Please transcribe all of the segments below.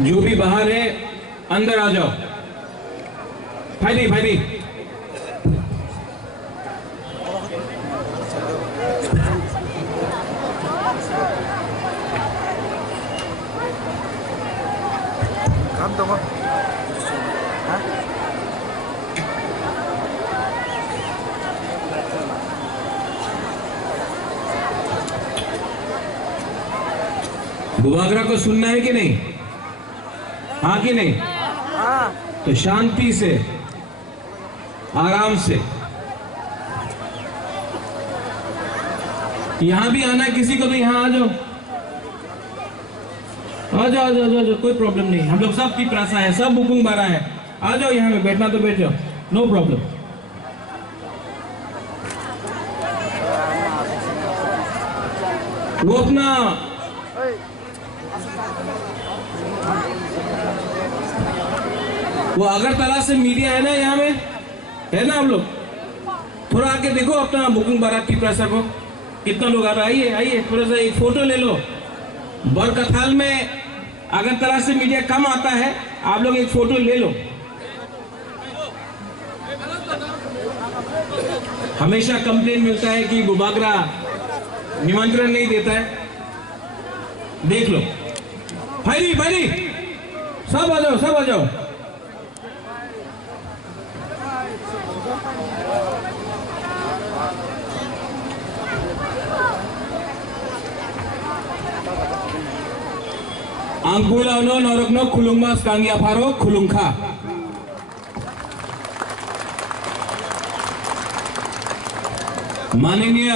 जो भी बाहर है अंदर आ जाओ। भाई भाई काम तो बुबागरा को सुनना है कि नहीं? हाँ कि नहीं? तो शांति से आराम से यहां भी आना है किसी को तो यहां आ जाओ, आ जाओ, कोई प्रॉब्लम नहीं। हम लोग सब तिपरासा है, सब बुकुंग बारा है। आ जाओ यहाँ में, बैठना तो बैठ जाओ, नो प्रॉब्लम। वो अपना वो अगरतला से मीडिया है ना, यहाँ में है ना। हम लोग थोड़ा आके देखो अपना बुकिंग बारा तिपरासा को, कितना लोग आ रहा है। आइए आइए, थोड़ा सा एक फोटो ले लो। बरकथाल में अगरतला से मीडिया कम आता है, आप लोग एक फोटो ले लो। हमेशा कंप्लेन मिलता है कि बुबागरा निमंत्रण नहीं देता है। देख लो भाई भाई, सब आ जाओ, सब आ जाओ। Angkulauno norokno kulungma skangia faro kulungka। माननीय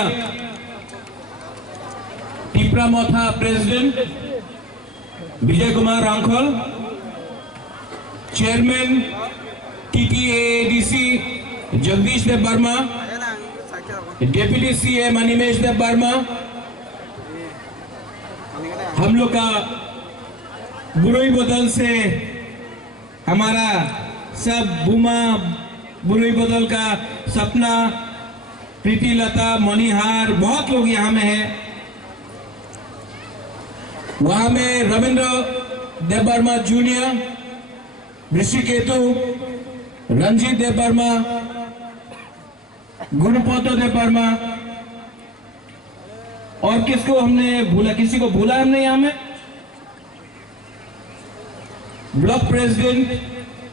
तिपरामोथा president Vijay Kumar रांखल, chairman TTADC Jagdish देव वर्मा, डेप्यूटी सीए मणिमेश देव वर्मा, हम लोग का बुरुई बदल से हमारा सब बुमा बुरुई बदल का सपना, प्रीति लता, मणिहार, बहुत लोग यहाँ में है। वहां में रविंद्र देव वर्मा जूनियर, ऋषिकेतु, रंजीत देव वर्मा, गुरुपतो देव वर्मा, और किसको हमने भूला? किसी को भूला हमने यहाँ में? Block president,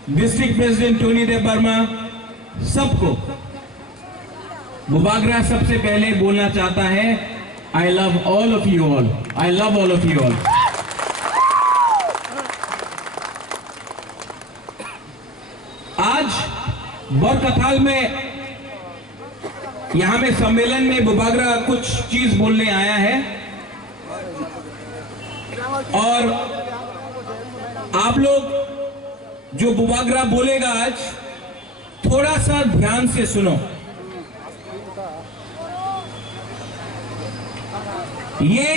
district president Tony Dev Verma, सबको बुबागरा सबसे पहले बोलना चाहता है, I love all of you all, I love all of you all. आज बरकथाल में यहां में सम्मेलन में बुबागरा कुछ चीज बोलने आया है, और आप लोग जो बुबागरा बोलेगा आज थोड़ा सा ध्यान से सुनो। ये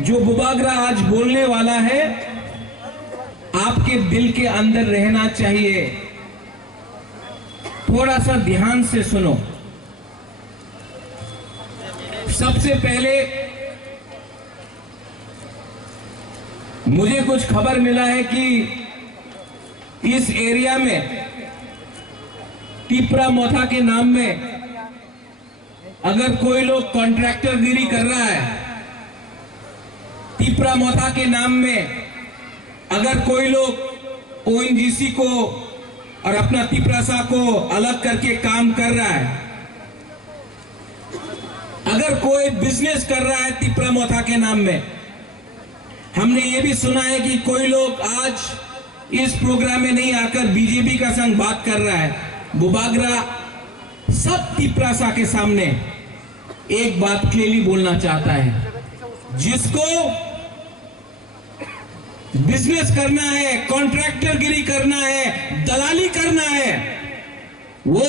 जो बुबागरा आज बोलने वाला है आपके दिल के अंदर रहना चाहिए, थोड़ा सा ध्यान से सुनो। सबसे पहले मुझे कुछ खबर मिला है कि इस एरिया में तिपरामोथा के नाम में अगर कोई लोग कॉन्ट्रैक्टर गिरी कर रहा है, तिपरामोथा के नाम में अगर कोई लोग ओएनजीसी को और अपना तिपरासा को अलग करके काम कर रहा है, अगर कोई बिजनेस कर रहा है तिपरामोथा के नाम में, हमने ये भी सुना है कि कोई लोग आज इस प्रोग्राम में नहीं आकर बीजेपी का संग बात कर रहा है। बुबागरा सब तिपरासा के सामने एक बात क्लियरली बोलना चाहता है, जिसको बिजनेस करना है, कॉन्ट्रैक्टरगिरी करना है, दलाली करना है, वो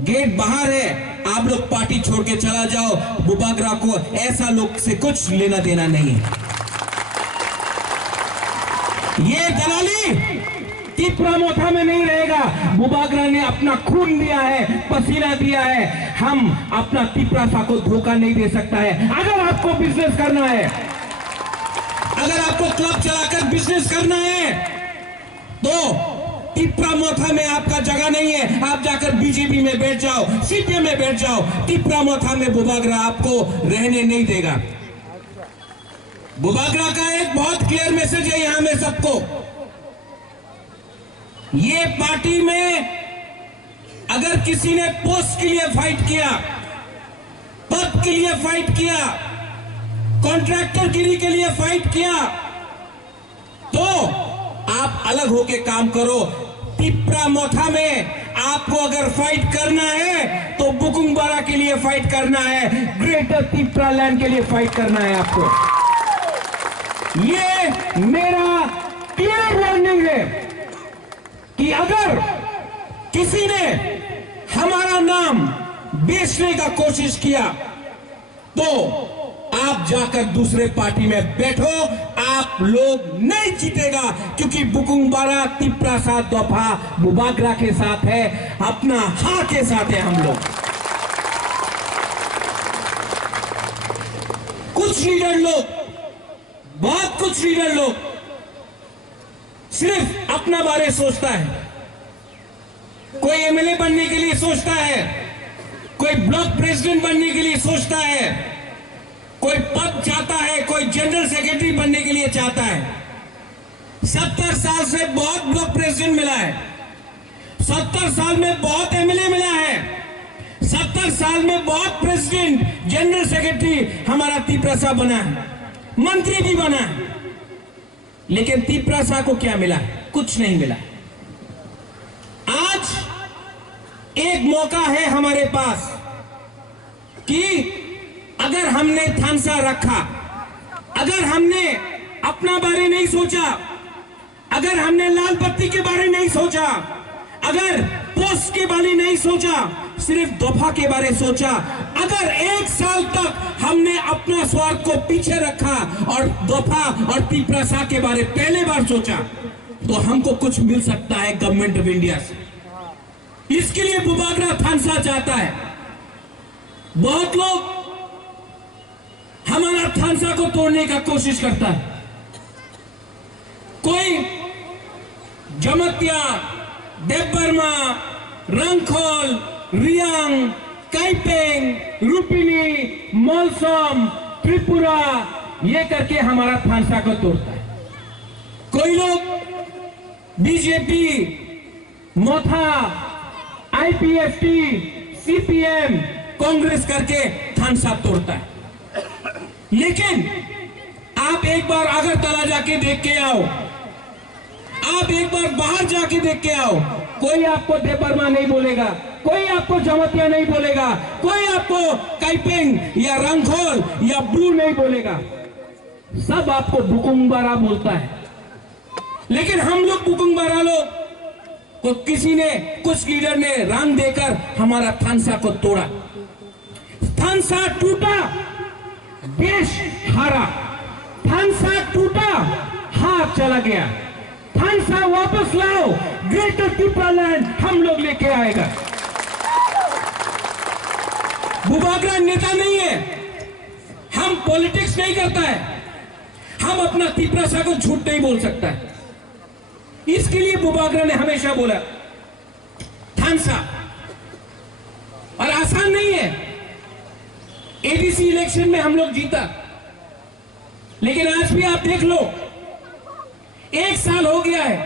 गेट बाहर है। आप लोग पार्टी छोड़ के चला जाओ, बुबागरा को ऐसा लोग से कुछ लेना देना नहीं है। ये दलाली तिपरामोथा में नहीं रहेगा। बुबागरा ने अपना खून दिया है, पसीना दिया है, हम अपना तिपरासा को धोखा नहीं दे सकता है। अगर आपको बिजनेस करना है, अगर आपको क्लब चलाकर बिजनेस करना है तो टिप्रा मोथा में आपका जगह नहीं है। आप जाकर बीजेपी में बैठ जाओ, सीपीएम में बैठ जाओ। टिप्रा मोथा में बुबागरा आपको रहने नहीं देगा। बुबागरा का एक बहुत क्लियर मैसेज है यहां में सबको। ये पार्टी में अगर किसी ने पोस्ट के लिए फाइट किया, पद के लिए फाइट किया, कॉन्ट्रैक्टरगिरी के लिए फाइट किया, तो आप अलग होके काम करो। टिप्रा मोथा में आपको अगर फाइट करना है तो बुकुंगबारा के लिए फाइट करना है, ग्रेटर टिप्रा लैंड के लिए फाइट करना है आपको। ये मेरा क्लियर वार्निंग है कि अगर किसी ने हमारा नाम बेचने का कोशिश किया तो आप जाकर दूसरे पार्टी में बैठो, आप लोग नहीं जीतेगा। क्योंकि बुकुंगबारा टिप्रा साथ दफा बुबागरा के साथ है, अपना हाँ के साथ है हम लोग। कुछ लीडर लोग, बहुत कुछ लीडर लोग सिर्फ अपना बारे सोचता है। कोई एमएलए बनने के लिए सोचता है, कोई ब्लॉक प्रेसिडेंट बनने के लिए सोचता है, कोई पद चाहता है, कोई जनरल सेक्रेटरी बनने के लिए चाहता है। 70 साल से बहुत ब्लॉक प्रेसिडेंट मिला है, 70 साल में बहुत एमएलए मिला है, 70 साल में बहुत प्रेसिडेंट, जनरल सेक्रेटरी हमारा टिप्रा साहब बना है, मंत्री भी बना है। लेकिन टिप्रा साहब को क्या मिला? कुछ नहीं मिला। आज एक मौका है हमारे पास कि अगर हमने थानसा रखा, अगर हमने अपना बारे नहीं सोचा, अगर हमने लाल बत्ती के बारे नहीं सोचा, अगर पोस्ट के बारे नहीं सोचा, सिर्फ दफा के बारे सोचा, अगर एक साल तक हमने अपना स्वार्थ को पीछे रखा और दफा और टिप्रा साहब के बारे पहले बार सोचा, तो हमको कुछ मिल सकता है गवर्नमेंट ऑफ इंडिया से। इसके लिए बुबागरा थानसा चाहता है। बहुत लोग हमारा थानसा को तोड़ने का कोशिश करता है। कोई जमतिया, देवबर्मा, रंगखोल, रियांग, काइपेंग, रुपिनी, मोलसोम, त्रिपुरा, ये करके हमारा थानसा को तोड़ता है। कोई लोग बीजेपी, मोथा, आईपीएफटी, सीपीएम, कांग्रेस करके थानसा तोड़ता है। लेकिन आप एक बार अगरतला जाके देख के आओ, आप एक बार बाहर जाके देख के आओ, कोई आपको देवबर्मा नहीं बोलेगा, कोई आपको जमतिया नहीं बोलेगा, कोई आपको काइपेंग या रंगखोल या ब्रू नहीं बोलेगा। सब आपको बुकुंगबारा बोलता है। लेकिन हम लोग बुकुंगबारा लोग को किसी ने, कुछ लीडर ने रंग देकर हमारा थानसा को तोड़ा। थानसा टूटा, देश हारा। थानसा टूटा, हाथ चला गया। थानसा वापस लाओ, ग्रेटर टिप्रा लैंड हम लोग लेके आएगा। बुबागरा नेता नहीं है, हम पॉलिटिक्स नहीं करता है, हम अपना टिप्रा साहब को झूठ नहीं बोल सकता है। इसके लिए बुबागरा ने हमेशा बोला थानसा, और आसान नहीं है। एडीसी इलेक्शन में हम लोग जीता, लेकिन आज भी आप देख लो, एक साल हो गया है,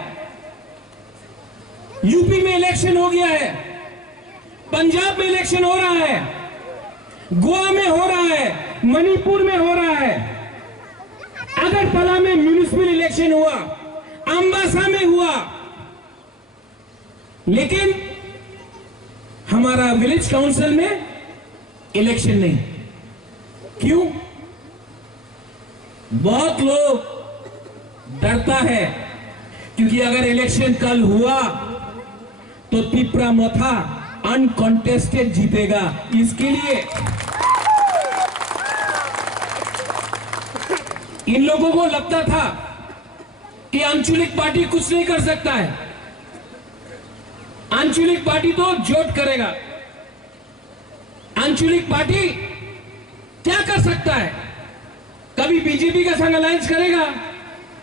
यूपी में इलेक्शन हो गया है, पंजाब में इलेक्शन हो रहा है, गोवा में हो रहा है, मणिपुर में हो रहा है, अगरतला में म्युनिसिपल इलेक्शन हुआ, अंबासा में हुआ, लेकिन हमारा विलेज काउंसिल में इलेक्शन नहीं। क्यों? बहुत लोग डरता है, क्योंकि अगर इलेक्शन कल हुआ तो टिप्रा मोथा अनकॉन्टेस्टेड जीतेगा। इसके लिए इन लोगों को लगता था कि आंचलिक पार्टी कुछ नहीं कर सकता है, आंचलिक पार्टी तो जोट करेगा, आंचलिक पार्टी क्या कर सकता है, कभी बीजेपी का संग अलायंस करेगा,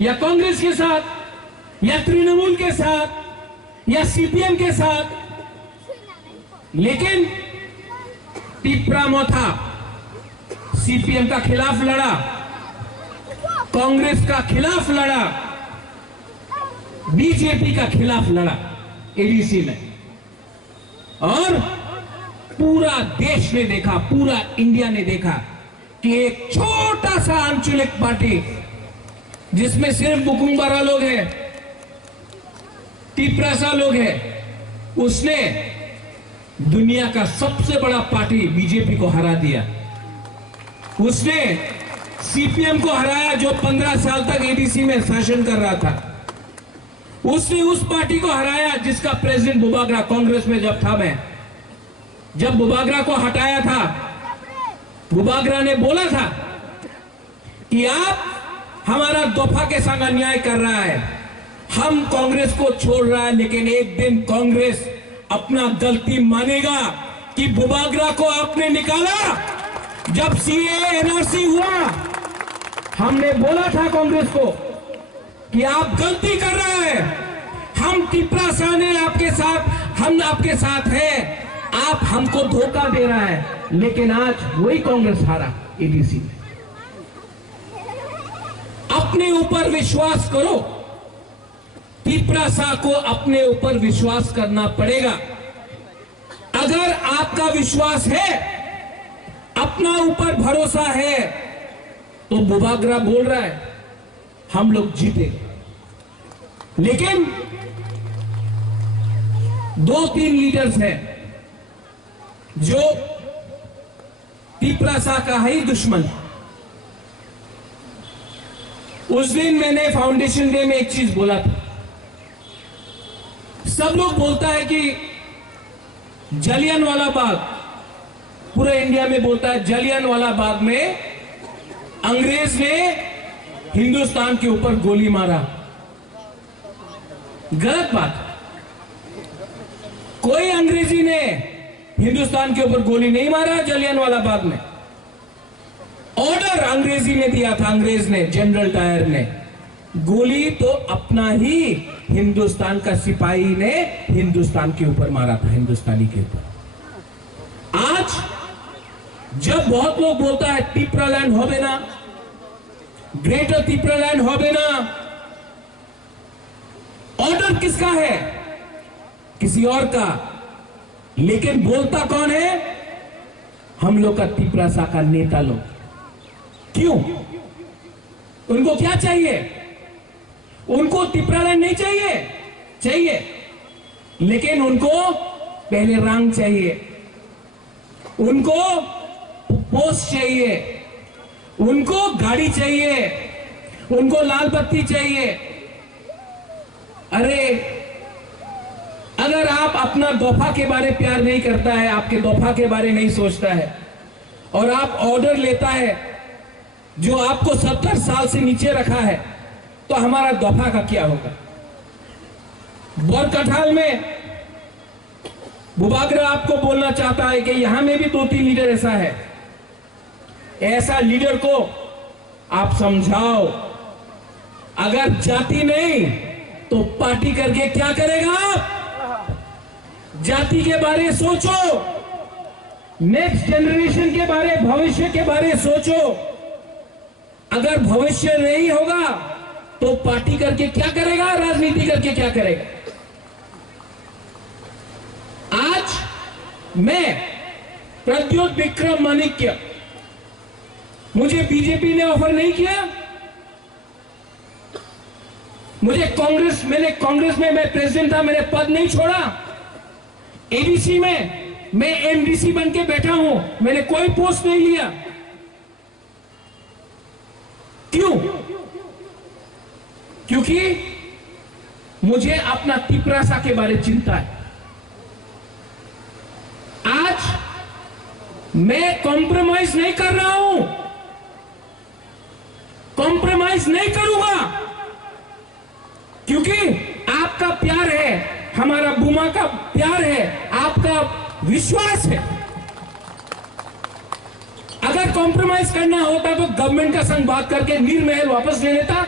या कांग्रेस के साथ या तृणमूल के साथ या सीपीएम के साथ, लेकिन टिप्रामोथा सीपीएम का खिलाफ लड़ा, कांग्रेस का खिलाफ लड़ा, बीजेपी का खिलाफ लड़ा एडीसी में। और पूरा देश ने देखा, पूरा इंडिया ने देखा कि एक छोटा सा आंचलिक पार्टी जिसमें सिर्फ बुकुंबारा लोग हैं, टिप्रासा लोग हैं, उसने दुनिया का सबसे बड़ा पार्टी बीजेपी को हरा दिया। उसने सीपीएम को हराया जो 15 साल तक एडीसी में शासन कर रहा था। उसने उस पार्टी को हराया जिसका प्रेसिडेंट बुबागरा, कांग्रेस में जब था मैं, जब बुबागरा को हटाया था, बुबागरा ने बोला था कि आप हमारा दफा के संग अन्याय कर रहा है, हम कांग्रेस को छोड़ रहा है, लेकिन एक दिन कांग्रेस अपना गलती मानेगा कि बुबागरा को आपने निकाला। जब सीए एनआरसी हुआ, हमने बोला था कांग्रेस को कि आप गलती कर रहे हैं, हम टिप्रासा ने आपके साथ, हम आपके साथ हैं, आप हमको धोखा दे रहा है। लेकिन आज वही कांग्रेस हारा एडीसी में। अपने ऊपर विश्वास करो, टिप्रासा को अपने ऊपर विश्वास करना पड़ेगा। अगर आपका विश्वास है, अपना ऊपर भरोसा है, तो बुबागरा बोल रहा है हम लोग जीते। लेकिन 2-3 लीडर्स हैं जो टिप्रासा का ही दुश्मन। उस दिन मैंने फाउंडेशन डे में एक चीज बोला था। सब लोग बोलता है कि जलियांवाला बाग, पूरे इंडिया में बोलता है जलियांवाला बाग में अंग्रेज ने हिंदुस्तान के ऊपर गोली मारा। गलत बात। कोई अंग्रेजी ने हिंदुस्तान के ऊपर गोली नहीं मारा जलियांवाला बाग में। ऑर्डर अंग्रेजी ने दिया था, अंग्रेज ने, जनरल डायर ने। गोली तो अपना ही हिंदुस्तान का सिपाही ने हिंदुस्तान के ऊपर मारा था, हिंदुस्तानी के ऊपर। आज जब बहुत लोग बोलता है टिप्रालैंड होबे ना, ग्रेटर टिप्रालैंड होबे ना, ऑर्डर किसका है? किसी और का। लेकिन बोलता कौन है? हम लोग का टिप्रासा का नेता लोग। क्यों? उनको क्या चाहिए? उनको टिप्रालैंड नहीं चाहिए, चाहिए, लेकिन उनको पहले रंग चाहिए, उनको पोस्ट चाहिए, उनको गाड़ी चाहिए, उनको लाल बत्ती चाहिए। अरे अगर आप अपना दफा के बारे प्यार नहीं करता है, आपके दफा के बारे नहीं सोचता है, और आप ऑर्डर लेता है जो आपको 70 साल से नीचे रखा है, तो हमारा दफा का क्या होगा? बरकठाल में बुबागरा आपको बोलना चाहता है कि यहां में भी 2-3 लीडर ऐसा है। ऐसा लीडर को आप समझाओ। अगर जाति नहीं तो पार्टी करके क्या करेगा आप? जाति के बारे सोचो, नेक्स्ट जनरेशन के बारे, भविष्य के बारे सोचो। अगर भविष्य नहीं होगा तो पार्टी करके क्या करेगा? राजनीति करके क्या करेगा? आज मैं प्रद्योत विक्रम माणिक्य, मुझे बीजेपी ने ऑफर नहीं किया। मुझे कांग्रेस, मैंने कांग्रेस में मैं प्रेसिडेंट था, मैंने पद नहीं छोड़ा। एडीसी में मैं एमडीसी बन के बैठा हूं, मैंने कोई पोस्ट नहीं लिया। क्यों? क्योंकि मुझे अपना टिप्रासा के बारे में चिंता है। आज मैं कॉम्प्रोमाइज नहीं कर रहा हूं, कॉम्प्रोमाइज नहीं करूंगा, क्योंकि आपका प्यार है, हमारा बुमा का प्यार है, आपका विश्वास है। अगर कॉम्प्रोमाइज करना होता तो गवर्नमेंट का संग बात करके नीर महल वापस ले लेता,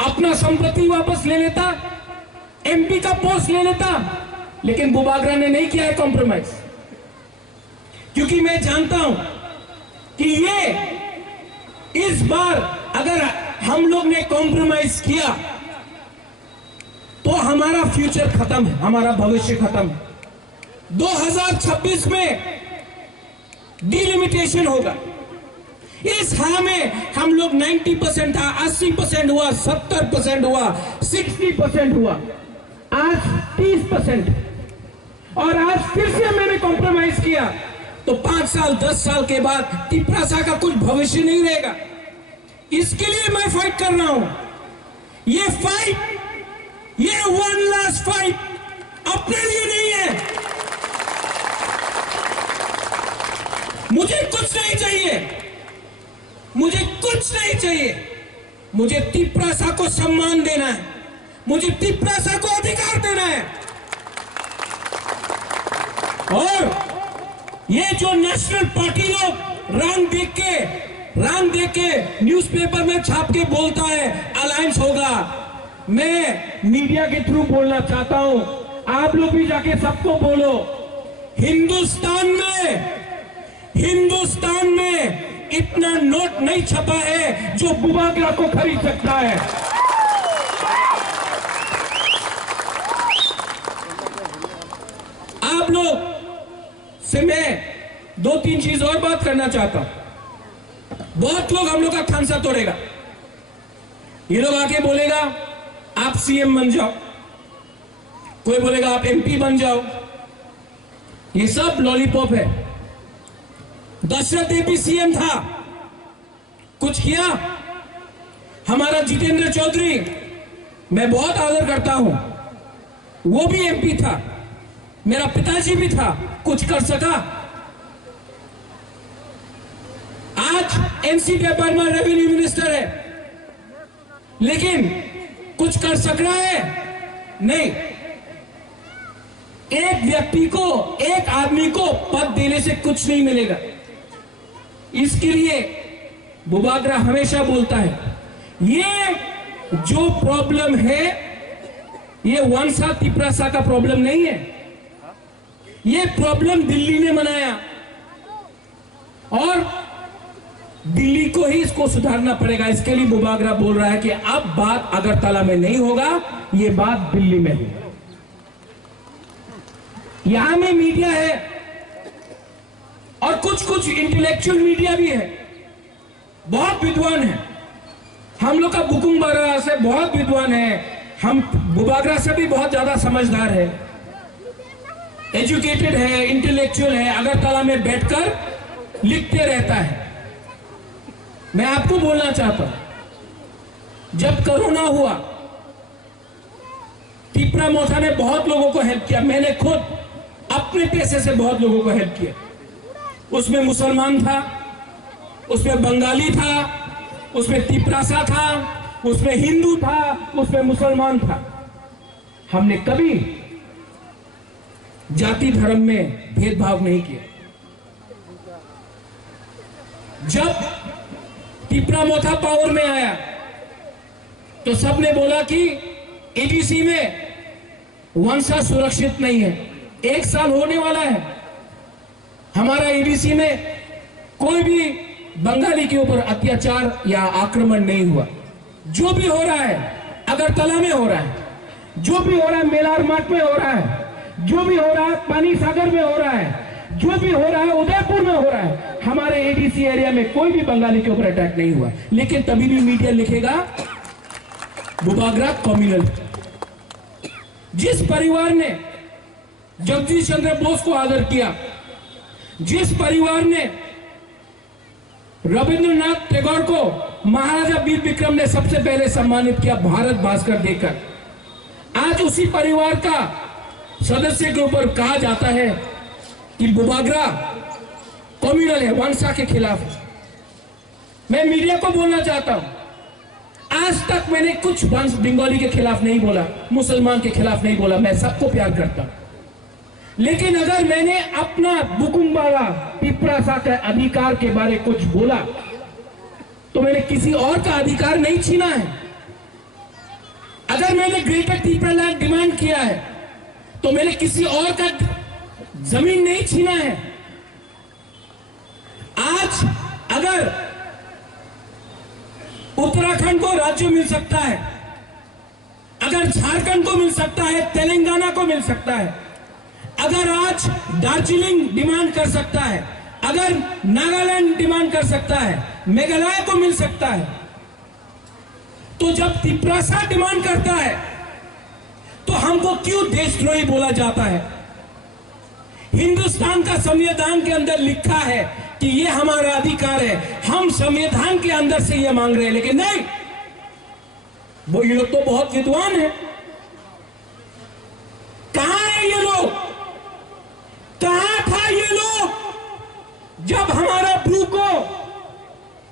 अपना संपत्ति वापस ले लेता, एमपी का पोस्ट ले लेता, लेकिन बुबागरा ने नहीं किया है कॉम्प्रोमाइज, क्योंकि मैं जानता हूं कि ये इस बार अगर हम लोग ने कॉम्प्रोमाइज किया तो हमारा फ्यूचर खत्म है, हमारा भविष्य खत्म है। 2026 में डिलिमिटेशन होगा। इस हाँ में हम लोग 90% था, 80% हुआ, 70% हुआ, 60% हुआ, आज 30%, और आज फिर से मैंने कॉम्प्रोमाइज किया तो 5 साल 10 साल के बाद तिपरासा का कुछ भविष्य नहीं रहेगा। इसके लिए मैं फाइट कर रहा हूं। ये फाइट, ये वन लास्ट फाइट अपने लिए नहीं है। मुझे कुछ नहीं चाहिए, मुझे कुछ नहीं चाहिए। मुझे तिपरासा को सम्मान देना है, मुझे तिपरासा को अधिकार देना है। और ये जो नेशनल पार्टी लोग रंग देख के न्यूज़पेपर में छाप के बोलता है अलायंस होगा, मैं मीडिया के थ्रू बोलना चाहता हूं, आप लोग भी जाके सबको बोलो, हिंदुस्तान में इतना नोट नहीं छपा है जो बुबागरा को खरीद सकता है। आप लोग से मैं 2-3 चीज और बात करना चाहता हूं। बहुत लोग हम लोग का खांसा तोड़ेगा, ये लोग आके बोलेगा आप सीएम बन जाओ, कोई बोलेगा आप एमपी बन जाओ। ये सब लॉलीपॉप है। दशरथ देवी सीएम था, कुछ किया? हमारा जितेंद्र चौधरी, मैं बहुत आदर करता हूं, वो भी एमपी था, मेरा पिताजी भी था, कुछ कर सका? आज एनसी वर्मा रेवेन्यू मिनिस्टर है, लेकिन कुछ कर सक रहा है? नहीं। एक व्यक्ति को, एक आदमी को पद देने से कुछ नहीं मिलेगा। इसके लिए बुबागरा हमेशा बोलता है, ये जो प्रॉब्लम है ये वंशा तिपरासा का प्रॉब्लम नहीं है, ये प्रॉब्लम दिल्ली ने बनाया और दिल्ली को ही इसको सुधारना पड़ेगा। इसके लिए बुबागरा बोल रहा है कि अब बात अगरतला में नहीं होगा, ये बात दिल्ली में होगी। यहां में मीडिया है और कुछ इंटेलेक्चुअल मीडिया भी है, बहुत विद्वान है। हम लोग का बुकुंबारा से बहुत विद्वान है, हम बुबागरा से भी बहुत ज्यादा समझदार है, एजुकेटेड है, इंटेलेक्चुअल है, अगरतला में बैठकर लिखते रहता है। मैं आपको बोलना चाहता हूं, जब कोरोना हुआ तिपरा मोथा ने बहुत लोगों को हेल्प किया, मैंने खुद अपने पैसे से बहुत लोगों को हेल्प किया। उसमें मुसलमान था, उसमें बंगाली था, उसमें तिपरासा था, उसमें हिंदू था, उसमें मुसलमान था। हमने कभी जाति धर्म में भेदभाव नहीं किया। जब तिपरा मोथा पावर में आया तो सबने बोला कि एडीसी में वंशा सुरक्षित नहीं है। 1 साल होने वाला है, हमारा एडीसी में कोई भी बंगाली के ऊपर अत्याचार या आक्रमण नहीं हुआ। जो भी हो रहा है अगरतला में हो रहा है, जो भी हो रहा है मेलार मार्ट में हो रहा है, जो भी हो रहा है पानी सागर में हो रहा है, जो भी हो रहा है उदयपुर में हो रहा है, हमारे एडीसी एरिया में कोई भी बंगाली के ऊपर अटैक नहीं हुआ। लेकिन तभी भी मीडिया लिखेगा बुबागरा कम्युनल। जिस परिवार ने जगदीश चंद्र बोस को आदर किया, जिस परिवार ने रविंद्रनाथ टैगोर को महाराजा वीर विक्रम ने सबसे पहले सम्मानित किया भारत भास्कर देकर, आज उसी परिवार का सदस्य के ऊपर कहा जाता है कि बुबागरा कम्युनल है, वंशा के खिलाफ है। मैं मीडिया को बोलना चाहता हूं, आज तक मैंने कुछ वंश बंगाली के खिलाफ नहीं बोला, मुसलमान के खिलाफ नहीं बोला, मैं सबको प्यार करता हूं। लेकिन अगर मैंने अपना बुकुंबारा तिपरासा के अधिकार के बारे कुछ बोला तो मैंने किसी और का अधिकार नहीं छीना है। अगर मैंने ग्रेटर त्रिपुरालैंड डिमांड किया है तो मैंने किसी और का जमीन नहीं छीना है। आज अगर उत्तराखंड को राज्य मिल सकता है, अगर झारखंड को मिल सकता है, तेलंगाना को मिल सकता है, अगर आज दार्जिलिंग डिमांड कर सकता है, अगर नागालैंड डिमांड कर सकता है, मेघालय को मिल सकता है, तो जब त्रिपुरा डिमांड करता है तो हमको क्यों देशद्रोही बोला जाता है? हिंदुस्तान का संविधान के अंदर लिखा है कि ये हमारा अधिकार है, हम संविधान के अंदर से ये मांग रहे हैं, लेकिन नहीं, वो ये लोग तो बहुत विद्वान है। कहां है ये लोग? कहां था ये लोग जब हमारा ब्रू को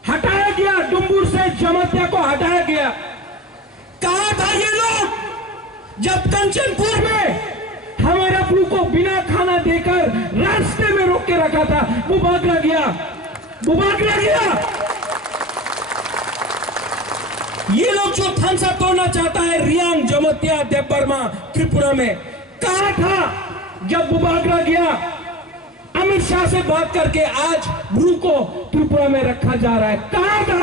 हटाया गया, डुम्बुर से जमतिया को हटाया गया? कहां था ये लोग जब कंचनपुर में हमारा ब्रू को बिना खाना देकर रास्ते में रोक के रखा था? वो भागला गया, वो भागला गया। ये लोग जो थानसा तोड़ना चाहता है, रियांग, जमतिया, देवबर्मा, त्रिपुरा में, कहां था जब वो भागला गया? अमित शाह से बात करके आज ब्रू को त्रिपुरा में रखा जा रहा है। कहां था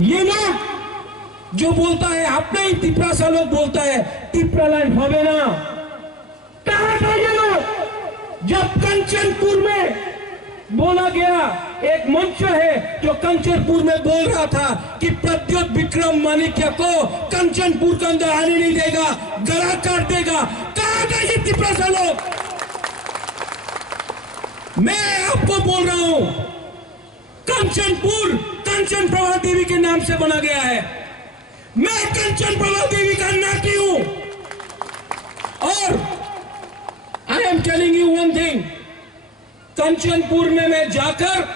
ये लोग? जो बोलता है अपने ही त्रिपुरा से लोग बोलता है त्रिपुरालैंड होवे ना। कहां था ये लोग जब कंचनपुर में बोला गया? एक मंच है जो कंचनपुर में बोल रहा था कि प्रद्योत विक्रम माणिक्य को कंचनपुर के अंदर आने नहीं देगा, गला काट देगा। कहां था ये त्रिपुरा से लोग? मैं आपको बोल रहा हूं, कंचनपुर कंचन प्रभा देवी के नाम से बना गया है। मैं कंचन प्रभा देवी का नाती हूं और I am telling you one thing, Kanchanpur में मैं जाकर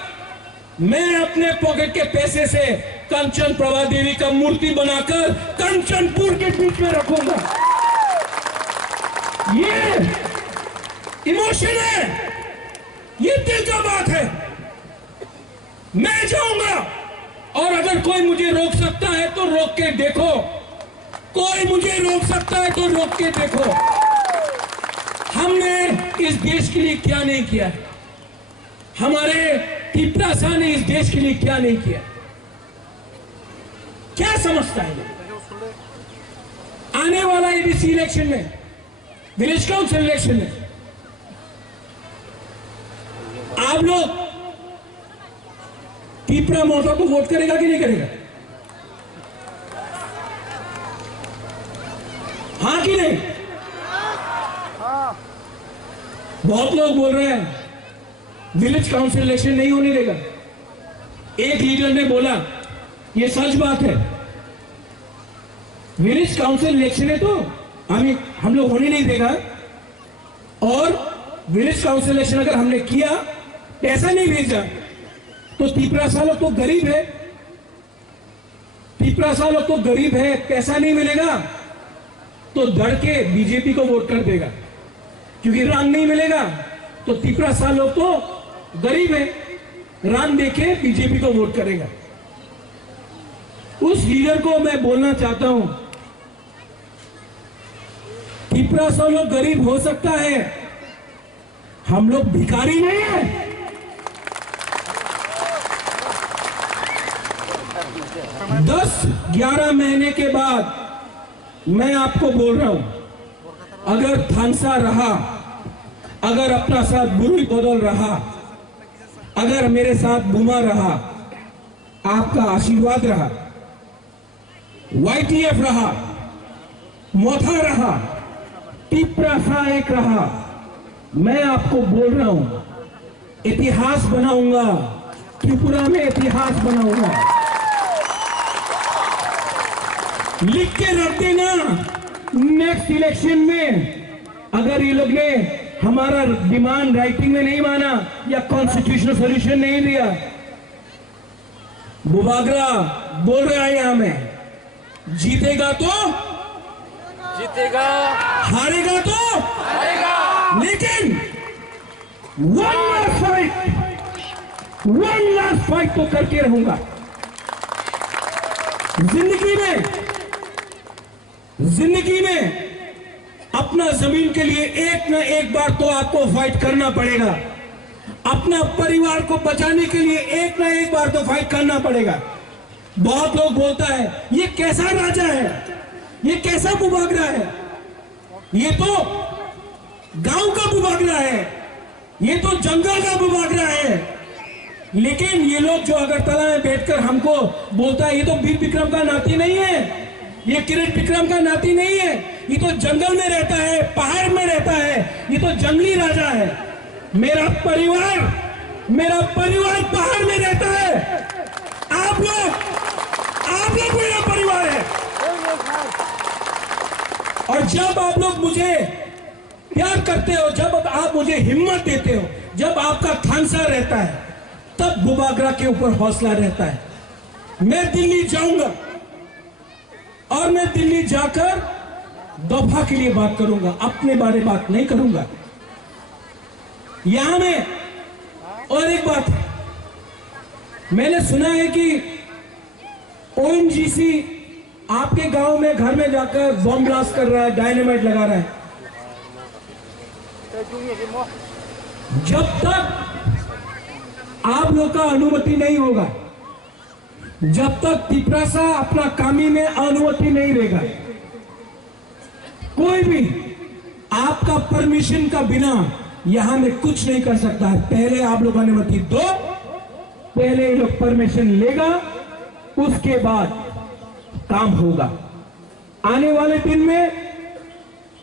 मैं अपने पॉकेट के पैसे से कंचन प्रभा देवी का मूर्ति बनाकर कंचनपुर के बीच में रखूंगा। ये इमोशन है, ये दिल का बात है। मैं जाऊंगा और अगर कोई मुझे रोक सकता है तो रोक के देखो, कोई मुझे रोक सकता है तो रोक के देखो। हमने इस देश के लिए क्या नहीं किया, हमारे त्रिपुरा ने इस देश के लिए क्या नहीं किया? क्या समझता है? आने वाला एबीसी इलेक्शन में, विलेज काउंसिल इलेक्शन में आप लोग त्रिपुरा मोर्चा को वोट करेगा कि नहीं करेगा? हाँ कि नहीं? बहुत लोग बोल रहे हैं विलेज काउंसिल इलेक्शन नहीं होने देगा। एक लीडर ने बोला, ये सच बात है, विलेज काउंसिल इलेक्शन है तो हम लोग होने नहीं देगा, और विलेज काउंसिल इलेक्शन अगर हमने किया, पैसा नहीं भेजा, तो त्रिपुरा सालों तो गरीब है, त्रिपुरा सालों तो गरीब है, पैसा नहीं मिलेगा तो धड़ के बीजेपी को वोट कर देगा, क्योंकि रान नहीं मिलेगा। तो त्रिपुरा सालों तो गरीब है, रान देके बीजेपी को वोट करेगा। उस लीडर को मैं बोलना चाहता हूं, त्रिपुरा सालों गरीब हो सकता है, हम लोग भिखारी नहीं है। 10-11 महीने के बाद मैं आपको बोल रहा हूं, अगर थानसा रहा, अगर अपना साथ बुरुई बदल रहा, अगर मेरे साथ बुमा रहा, आपका आशीर्वाद रहा, YTF रहा, मोथा रहा, त्रिपुरा एक रहा, मैं आपको बोल रहा हूं, इतिहास बनाऊंगा, त्रिपुरा में इतिहास बनाऊंगा। लिख के रख देना, नेक्स्ट इलेक्शन में अगर ये लोग ने हमारा डिमांड राइटिंग में नहीं माना या कॉन्स्टिट्यूशनल सोल्यूशन नहीं दिया, बुबागरा बोल रहा है यहां में, जीतेगा तो जीतेगा, हारेगा तो हारेगा, लेकिन वन लास्ट फाइट तो करके रहूंगा। जिंदगी में जिंदगी में अपना जमीन के लिए एक ना एक बार तो आपको फाइट करना पड़ेगा। अपना परिवार को बचाने के लिए एक ना एक बार तो फाइट करना पड़ेगा। बहुत लोग बोलता है ये कैसा राजा है, ये कैसा बुबागरा है, ये तो गांव का बुबागरा है, ये तो जंगल का बुबागरा है। लेकिन ये लोग जो अगरतला में बैठकर हमको बोलता है ये तो वीर विक्रम का नाती नहीं है, ये किरण विक्रम का नाती नहीं है, ये तो जंगल में रहता है, पहाड़ में रहता है, ये तो जंगली राजा है। मेरा परिवार पहाड़ में रहता है। आप लोग मेरा परिवार है। और जब आप लोग मुझे प्यार करते हो, जब आप मुझे हिम्मत देते हो, जब आपका खानसा रहता है, तब बुबागरा के ऊपर हौसला रहता है। मैं दिल्ली जाऊंगा और मैं दिल्ली जाकर दफा के लिए बात करूंगा, अपने बारे बात नहीं करूंगा। यहां में और एक बात, मैंने सुना है कि ओएनजीसी आपके गांव में घर में जाकर बॉम्ब ब्लास्ट कर रहा है, डायनामाइट लगा रहा है। जब तक आप लोग का अनुमति नहीं होगा, जब तक तिपरासा अपना कामी में अनुमति नहीं देगा, कोई भी आपका परमिशन का बिना यहां में कुछ नहीं कर सकता है। पहले आप लोग अनुमति दो, पहले ये लोग परमिशन लेगा, उसके बाद काम होगा। आने वाले दिन में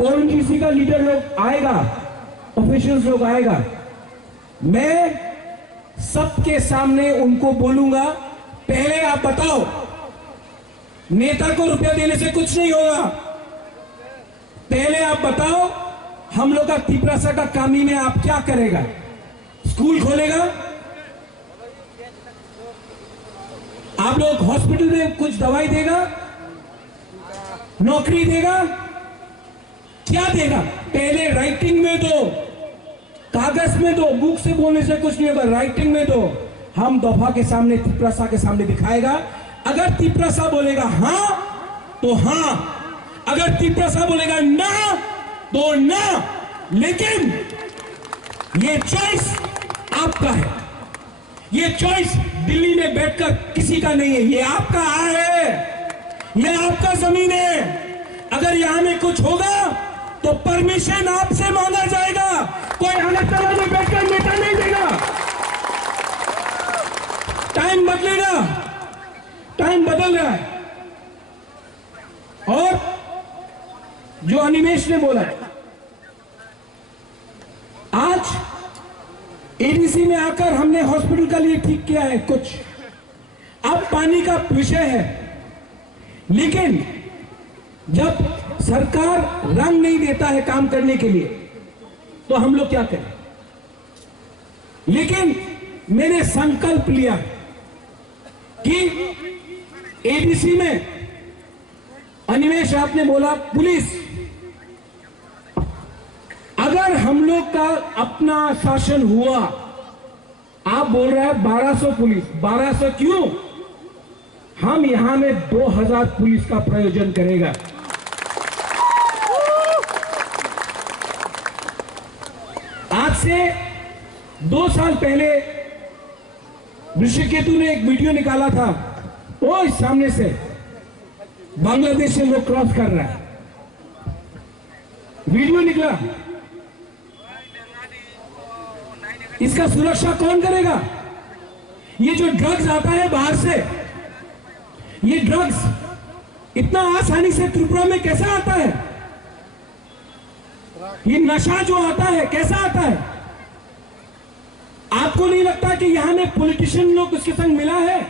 ओएनजीसी का लीडर लोग आएगा, ऑफिशियल्स लोग आएगा, मैं सबके सामने उनको बोलूंगा पहले आप बताओ, नेता को रुपया देने से कुछ नहीं होगा। पहले आप बताओ हम लोग का तिपरासा का कामी में आप क्या करेगा? स्कूल खोलेगा, आप लोग हॉस्पिटल में कुछ दवाई देगा, नौकरी देगा, क्या देगा? पहले राइटिंग में दो, कागज में दो, बुक से बोलने से कुछ नहीं होगा, राइटिंग में दो। हम दफा के सामने, तिपरासा के सामने दिखाएगा। अगर तिपरासा बोलेगा हां तो हां, अगर तिपरासा बोलेगा ना तो ना। लेकिन ये चॉइस आपका है, ये चॉइस दिल्ली में बैठकर किसी का नहीं है, ये आपका है, ये आपका जमीन है। अगर यहां में कुछ होगा तो परमिशन आपसे मांगा जाएगा, कोई अलग तरह में बैठकर नेता नहीं देगा। टाइम बदलेगा, टाइम बदल रहा है। और जो अनिमेश ने बोला, आज एडीसी में आकर हमने हॉस्पिटल का लिए ठीक किया है कुछ, अब पानी का विषय है। लेकिन जब सरकार रंग नहीं देता है काम करने के लिए तो हम लोग क्या करें? लेकिन मैंने संकल्प लिया कि एडीसी में, अनिमेश आपने बोला पुलिस, अगर हम लोग का अपना शासन हुआ, आप बोल रहे हैं 1200 पुलिस, 1200 क्यों? हम यहां में 2000 पुलिस का प्रयोजन करेगा। आज से 2 साल पहले ऋषिकेतु ने एक वीडियो निकाला था, वो इस सामने से बांग्लादेश से लोग क्रॉस कर रहा है, वीडियो निकला। इसका सुरक्षा कौन करेगा? ये जो ड्रग्स आता है बाहर से, ये ड्रग्स इतना आसानी से त्रिपुरा में कैसे आता है? ये नशा जो आता है कैसा आता है? आपको नहीं लगता कि यहां में पॉलिटिशियन लोग उसके संग मिला है?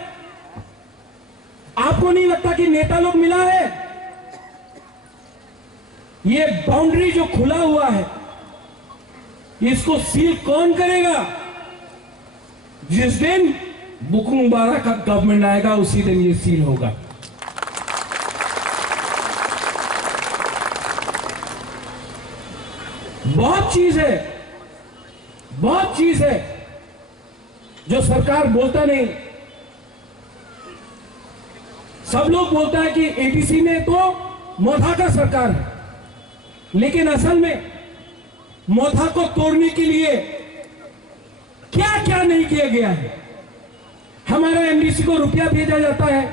आपको नहीं लगता कि नेता लोग मिला है? ये बाउंड्री जो खुला हुआ है, इसको सील कौन करेगा? जिस दिन बुकू मुबारक का गवर्नमेंट आएगा उसी दिन ये सील होगा। बहुत चीज है, बहुत चीज है जो सरकार बोलता नहीं। सब लोग बोलता है कि एडीसी में तो मोथा का सरकार है, लेकिन असल में मोथा को तोड़ने के लिए क्या क्या नहीं किया गया है। हमारा एमडीसी को रुपया भेजा जाता है,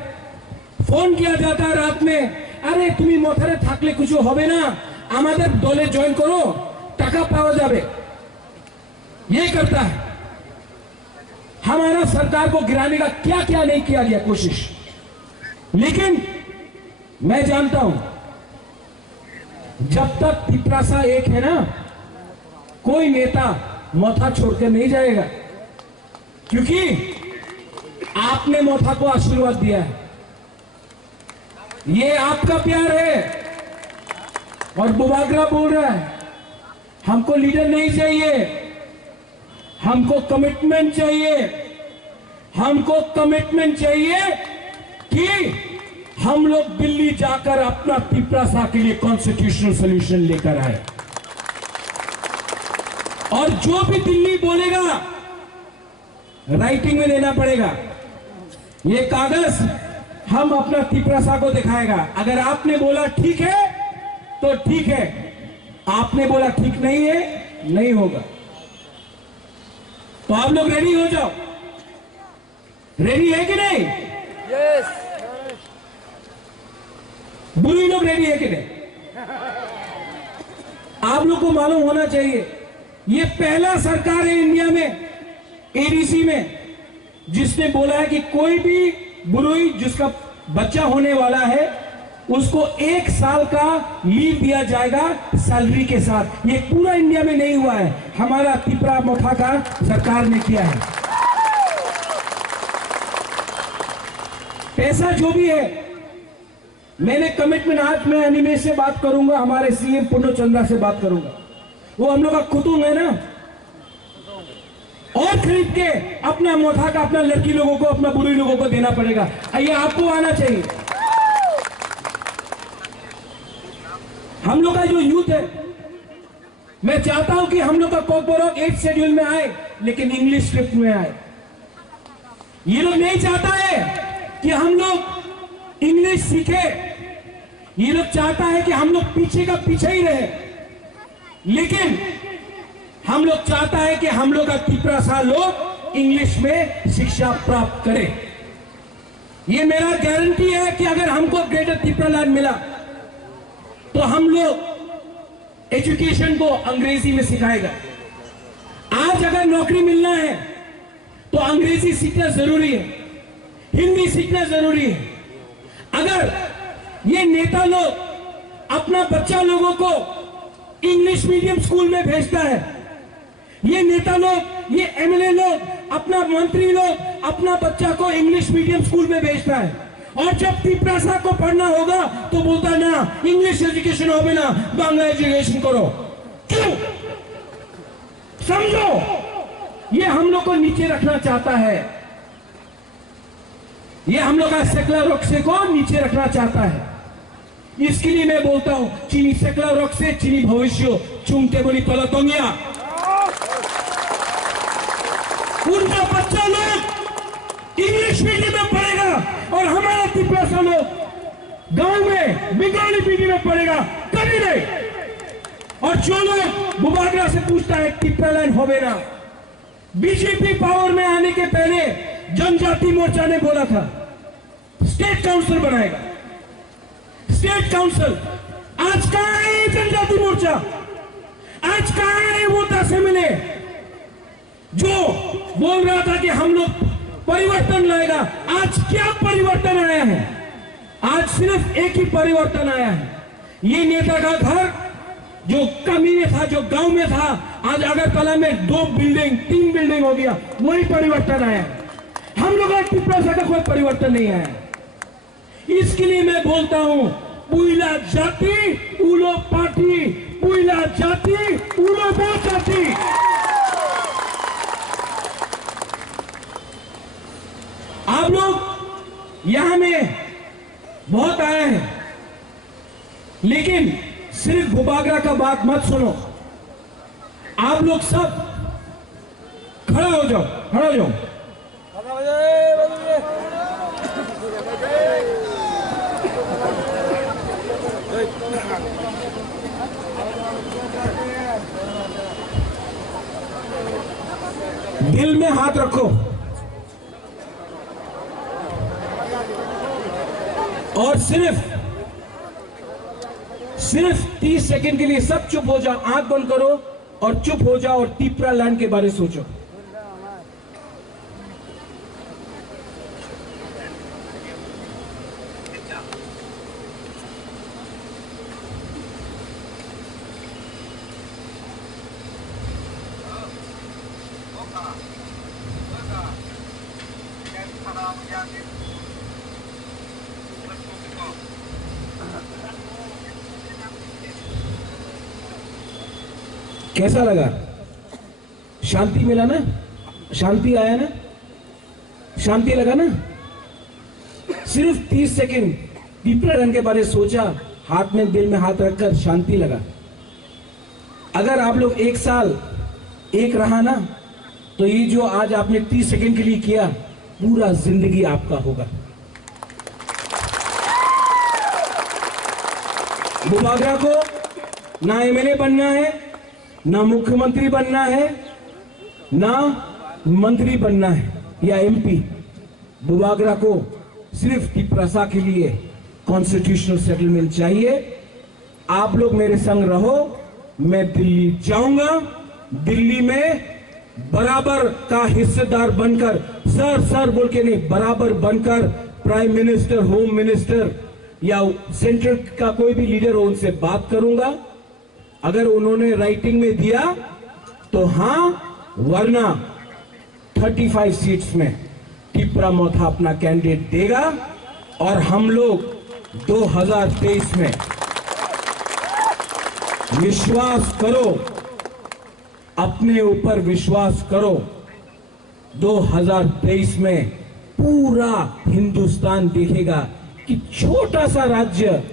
फोन किया जाता है रात में, अरे तुम्ही मोथारे थाकले कुछ होबे ना, आमादेर दले जॉइन करो, टाका पावा जाबे, ये करता है। हमारा सरकार को गिराने का क्या क्या नहीं किया गया कोशिश। लेकिन मैं जानता हूं जब तक तिपरासा एक है ना, कोई नेता मोथा छोड़कर नहीं जाएगा, क्योंकि आपने मोथा को आशीर्वाद दिया है, ये आपका प्यार है। और बुबागरा बोल रहा है हमको लीडर नहीं चाहिए, हमको कमिटमेंट चाहिए, हमको कमिटमेंट चाहिए कि हम लोग दिल्ली जाकर अपना तिपरासा के लिए कॉन्स्टिट्यूशनल सॉल्यूशन लेकर आए। और जो भी दिल्ली बोलेगा राइटिंग में लेना पड़ेगा। ये कागज हम अपना तिपरासा को दिखाएगा। अगर आपने बोला ठीक है तो ठीक है, आपने बोला ठीक नहीं है, नहीं होगा। तो आप लोग रेडी हो जाओ। रेडी है कि नहीं? यस। बुरी लोग रेडी है कि नहीं? आप लोग को मालूम होना चाहिए, ये पहला सरकार है इंडिया में, एडीसी में, जिसने बोला है कि कोई भी बुरुई जिसका बच्चा होने वाला है उसको 1 साल का लीव दिया जाएगा सैलरी के साथ। ये पूरा इंडिया में नहीं हुआ है, हमारा तिपरा मोथा का सरकार ने किया है। पैसा जो भी है, मैंने कमिटमेंट, आज मैं अनिमेश से बात करूंगा, हमारे सीएम पूर्णचंद्रा से बात करूंगा, वो हम लोग का कुतुब है ना, और खरीद के अपना मोथा का अपना लड़की लोगों को, अपना बुरी लोगों को देना पड़ेगा। ये आपको आना चाहिए। हम लोग का जो यूथ है, मैं चाहता हूं कि हम लोग का कॉकबोरॉक 8 शेड्यूल में आए, लेकिन इंग्लिश स्क्रिप्ट में आए। ये लोग नहीं चाहता है कि हम लोग इंग्लिश सीखे, ये लोग चाहता है कि हम लोग पीछे का पीछे ही रहे, लेकिन हम लोग चाहता है कि हम लोग का तिपरासा लोग इंग्लिश में शिक्षा प्राप्त करें। ये मेरा गारंटी है कि अगर हमको ग्रेटर तिपरालैंड मिला तो हम लोग एजुकेशन को अंग्रेजी में सिखाएगा। आज अगर नौकरी मिलना है तो अंग्रेजी सीखना जरूरी है, हिंदी सीखना जरूरी है। अगर ये नेता लोग अपना बच्चा लोगों को इंग्लिश मीडियम स्कूल में भेजता है, ये नेता लोग, ये एमएलए लोग, अपना मंत्री लोग अपना बच्चा को इंग्लिश मीडियम स्कूल में भेजता है, और जब तिपरासा को पढ़ना होगा तो बोलता ना इंग्लिश एजुकेशन हो ना, बांग्ला एजुकेशन करो। क्यों? समझो, ये हम लोग को नीचे रखना चाहता है, ये हम लोग का सेकुलर रॉक्से को नीचे रखना चाहता है। इसके लिए मैं बोलता हूं, चीनी सेकुलर रॉक्से, चीनी भविष्य चुमते बोली तला तोंगिया। उनका बच्चा लोग इंग्लिश मीडियम में पढ़ेगा और हमारा तिपरासा लोग गांव में बंगाली मीडियम में पढ़ेगा, कभी नहीं। और जो लोग बुबागरा से पूछता है तिपरालैंड होवे ना, बीजेपी पावर में आने के पहले जनजाति मोर्चा ने बोला था स्टेट काउंसिल बनाएगा, स्टेट काउंसिल। आज कहां है जनजाति मोर्चा? आज कहां है वो 10 एमएलए जो बोल रहा था कि हम लोग परिवर्तन लाएगा? आज क्या परिवर्तन आया है? आज सिर्फ एक ही परिवर्तन आया है, ये नेता का घर जो कमी में था, जो गांव में था, आज अगरतला में 2 बिल्डिंग 3 बिल्डिंग हो गया, वही परिवर्तन आया। हम लोग का तिपरासा का कोई परिवर्तन नहीं आया। इसके लिए मैं बोलता हूं, पुइला जाति उलो पार्टी, पुइला जाति उलो बो जाति। आप लोग यहां में बहुत आए हैं, लेकिन सिर्फ बुबागरा का बात मत सुनो। आप लोग सब खड़ा हो जाओ, खड़ा हो जाओ। दिल में हाथ रखो और सिर्फ 30 सेकंड के लिए सब चुप हो जाओ, आंख बंद करो और चुप हो जाओ और त्रिपुरा लैंड के बारे में सोचो। कैसा लगा? शांति मिला ना? शांति आया ना? शांति लगा ना? सिर्फ 30 सेकंड त्रिपुरा के बारे में सोचा, हाथ में दिल में हाथ रखकर शांति लगा। अगर आप लोग एक साल एक रहा ना, तो ये जो आज आपने 30 सेकंड के लिए किया, पूरा जिंदगी आपका होगा। बुबागरा को ना एमएलए बनना है, ना मुख्यमंत्री बनना है, ना मंत्री बनना है या एमपी। बुबागरा को सिर्फ त्रिपुरा के लिए कॉन्स्टिट्यूशनल सेटलमेंट चाहिए। आप लोग मेरे संग रहो, मैं दिल्ली जाऊंगा। दिल्ली में बराबर का हिस्सेदार बनकर, सर बोल के नहीं, बराबर बनकर प्राइम मिनिस्टर, होम मिनिस्टर या सेंट्रल का कोई भी लीडर हो, उनसे बात करूंगा। अगर उन्होंने राइटिंग में दिया तो हाँ, वरना 35 सीट्स में त्रिपुरा मोथा अपना कैंडिडेट देगा और हम लोग 2023 में, विश्वास करो, अपने ऊपर विश्वास करो, 2023 में पूरा हिंदुस्तान देखेगा कि छोटा सा राज्य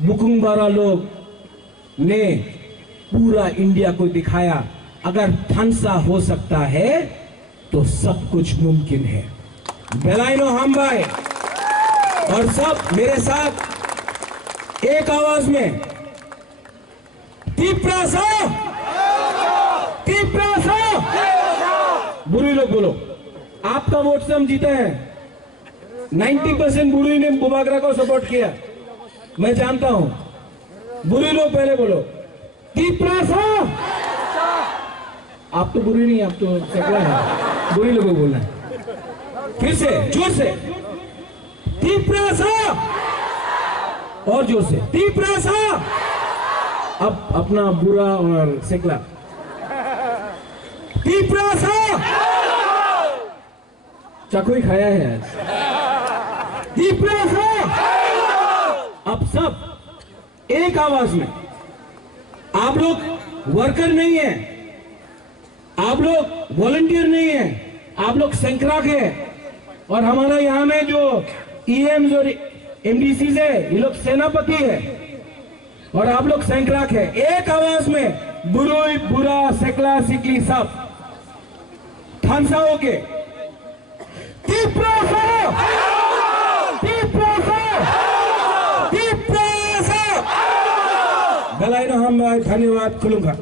बुकुंबारा लोग ने पूरा इंडिया को दिखाया, अगर थनसा हो सकता है तो सब कुछ मुमकिन है। बेलाइनो हम भाई और सब मेरे साथ एक आवाज में, त्रिपुरा सा, त्रिपुरा सा। बुरी लोग बोलो, आपका वोट से हम जीते हैं। 90% बुरी ने बुबागरा को सपोर्ट किया, मैं जानता हूं। बुरी लोग पहले बोलो, त्रिपुरा सा। आप तो बुरी नहीं, आप तो सकला है। बुरी लोगों को बोलना है, फिर से जोर से, त्रिपुरा सा, और जोर से, त्रिपुरा सा। अब अपना बुरा और सकला, त्रिपुरा सा। चाकू ही खाया है आज। त्रिपुरा सा। अब सब एक आवाज में, आप लोग वर्कर नहीं है, आप लोग वॉलंटियर नहीं है, आप लोग संक्राक है। और हमारा यहाँ में जो ईएम्स और एमडीसी है, ये लोग सेनापति है और आप लोग संक्राक है। एक आवाज में बुरुई, बुरा, सकला, सिकली सब थानसा होके त्रिपुरा सा, त्रिपुरा सा, त्रिपुरा सा। बेलाइनो हम धन्यवाद खुलूंगा।